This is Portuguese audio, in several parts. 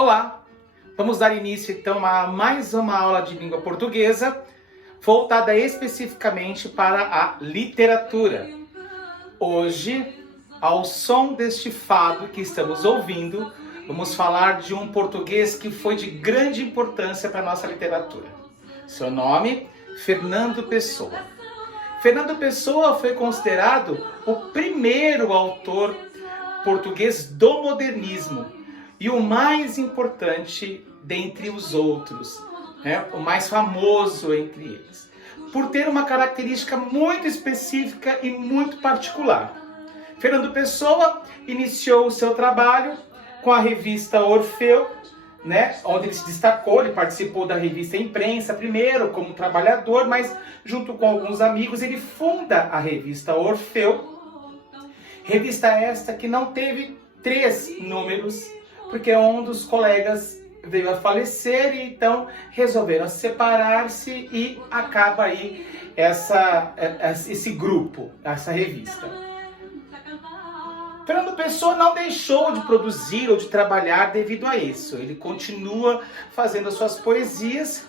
Olá! Vamos dar início então a mais uma aula de língua portuguesa, voltada especificamente para a literatura. Hoje, ao som deste fado que estamos ouvindo, vamos falar de um português que foi de grande importância para a nossa literatura. Seu nome, Fernando Pessoa. Fernando Pessoa foi considerado o primeiro autor português do modernismo e o mais importante dentre os outros, o mais famoso entre eles, por ter uma característica muito específica e muito particular. Fernando Pessoa iniciou o seu trabalho com a revista Orfeu, onde ele se destacou. Ele participou da revista Imprensa primeiro como trabalhador, mas junto com alguns amigos ele funda a revista Orfeu. Revista esta que não teve 3 números, porque um dos colegas veio a falecer e então resolveram separar-se e acaba aí esse grupo, essa revista. Fernando Pessoa não deixou de produzir ou de trabalhar devido a isso. Ele continua fazendo as suas poesias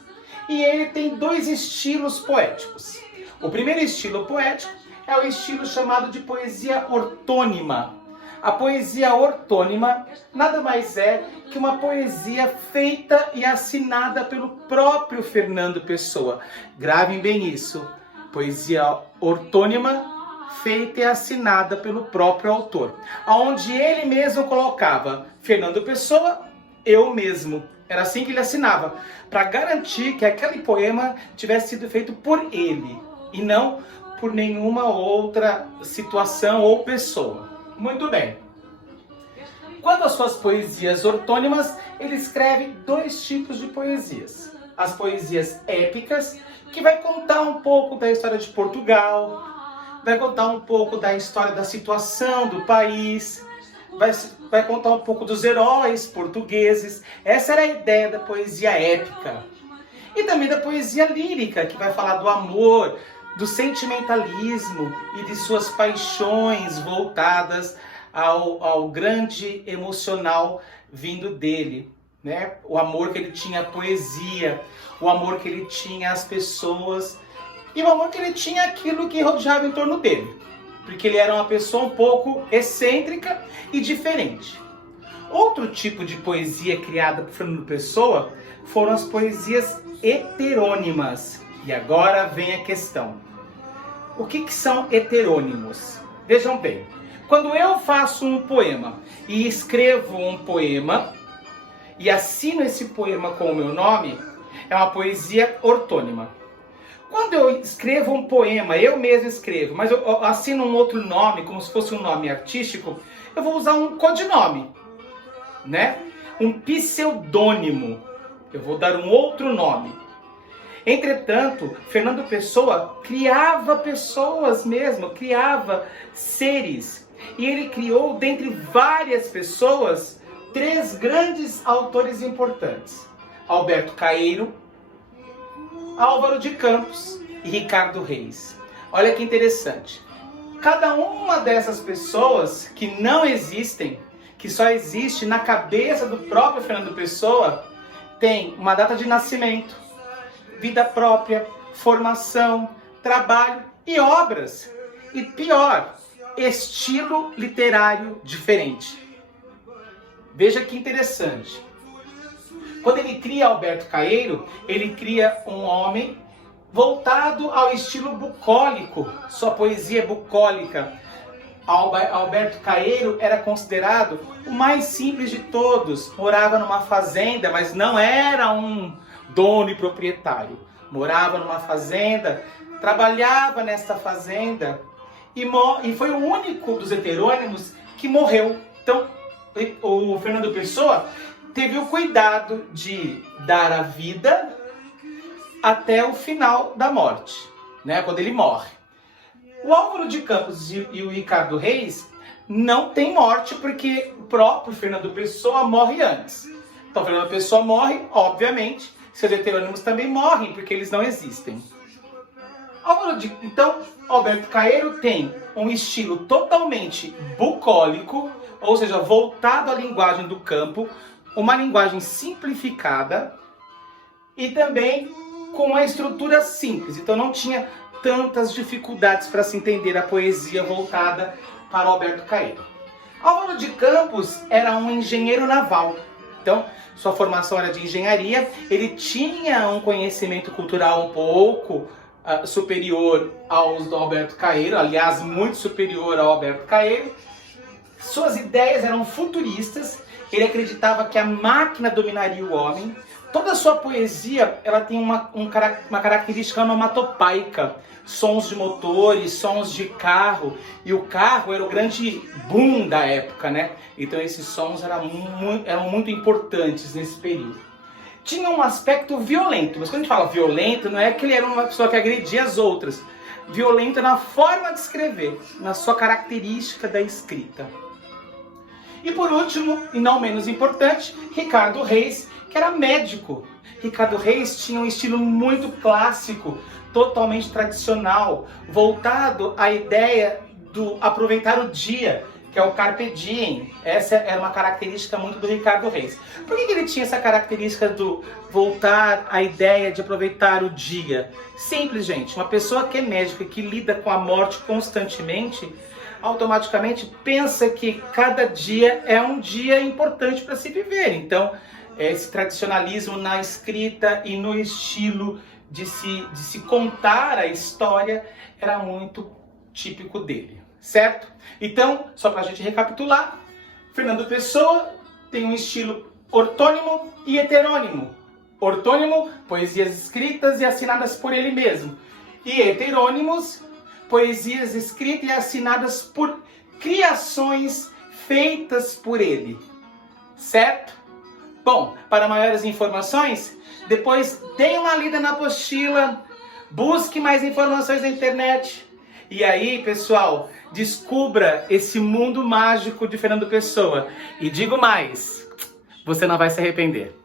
e ele tem 2 estilos poéticos. O primeiro estilo poético é o estilo chamado de poesia ortônima. A poesia ortônima nada mais é que uma poesia feita e assinada pelo próprio Fernando Pessoa. Gravem bem isso. Poesia ortônima feita e assinada pelo próprio autor, onde ele mesmo colocava Fernando Pessoa, eu mesmo. Era assim que ele assinava, para garantir que aquele poema tivesse sido feito por ele e não por nenhuma outra situação ou pessoa. Muito bem. Quanto às suas poesias ortônimas, ele escreve 2 tipos de poesias. As poesias épicas, que vai contar um pouco da história de Portugal, vai contar um pouco da história da situação do país, vai contar um pouco dos heróis portugueses. Essa era a ideia da poesia épica. E também da poesia lírica, que vai falar do amor, do sentimentalismo e de suas paixões voltadas ao grande emocional vindo dele. O amor que ele tinha à poesia, o amor que ele tinha às pessoas e o amor que ele tinha àquilo que rodeava em torno dele. Porque ele era uma pessoa um pouco excêntrica e diferente. Outro tipo de poesia criada por Fernando Pessoa foram as poesias heterônimas. E agora vem a questão. O que são heterônimos? Vejam bem, quando eu faço um poema e escrevo um poema e assino esse poema com o meu nome, é uma poesia ortônima. Quando eu escrevo um poema, eu mesmo escrevo, mas eu assino um outro nome, como se fosse um nome artístico, eu vou usar um codinome, um pseudônimo. Eu vou dar um outro nome. Entretanto, Fernando Pessoa criava pessoas mesmo, criava seres. E ele criou, dentre várias pessoas, 3 grandes autores importantes. Alberto Caeiro, Álvaro de Campos e Ricardo Reis. Olha que interessante. Cada uma dessas pessoas que não existem, que só existe na cabeça do próprio Fernando Pessoa, tem uma data de nascimento, vida própria, formação, trabalho e obras. E pior, estilo literário diferente. Veja que interessante. Quando ele cria Alberto Caeiro, ele cria um homem voltado ao estilo bucólico. Sua poesia é bucólica. Alberto Caeiro era considerado o mais simples de todos. Morava numa fazenda, mas não era um dono e proprietário. Morava numa fazenda, trabalhava nesta fazenda e foi o único dos heterônimos que morreu. Então, o Fernando Pessoa teve o cuidado de dar a vida até o final da morte, quando ele morre. O Álvaro de Campos e o Ricardo Reis não tem morte porque o próprio Fernando Pessoa morre antes. Então, Fernando Pessoa morre, obviamente, seus heterônimos também morrem porque eles não existem. Então, Alberto Caeiro tem um estilo totalmente bucólico, ou seja, voltado à linguagem do campo, uma linguagem simplificada e também com uma estrutura simples. Então não tinha tantas dificuldades para se entender a poesia voltada para Alberto Caeiro. Álvaro de Campos era um engenheiro naval. Então, sua formação era de engenharia, ele tinha um conhecimento cultural um pouco superior aos do Alberto Caeiro, aliás, muito superior ao Alberto Caeiro. Suas ideias eram futuristas, ele acreditava que a máquina dominaria o homem. Toda a sua poesia ela tem uma característica onomatopaica, sons de motores, sons de carro, e o carro era o grande boom da época, né? Então esses sons eram muito importantes nesse período. Tinha um aspecto violento, mas quando a gente fala violento, não é que ele era uma pessoa que agredia as outras. Violento na forma de escrever, na sua característica da escrita. E por último, e não menos importante, Ricardo Reis, que era médico. Ricardo Reis tinha um estilo muito clássico, totalmente tradicional, voltado à ideia do aproveitar o dia, que é o carpe diem. Essa era uma característica muito do Ricardo Reis. Por que ele tinha essa característica do voltar à ideia de aproveitar o dia? Simples, gente. Uma pessoa que é médica, que lida com a morte constantemente, automaticamente pensa que cada dia é um dia importante para se viver. Então, esse tradicionalismo na escrita e no estilo de se contar a história era muito típico dele, certo? Então, só para a gente recapitular, Fernando Pessoa tem um estilo ortônimo e heterônimo. Ortônimo, poesias escritas e assinadas por ele mesmo. E heterônimos, poesias escritas e assinadas por criações feitas por ele, certo? Bom, para maiores informações, depois dê uma lida na apostila, busque mais informações na internet. E aí, pessoal, descubra esse mundo mágico de Fernando Pessoa. E digo mais, você não vai se arrepender.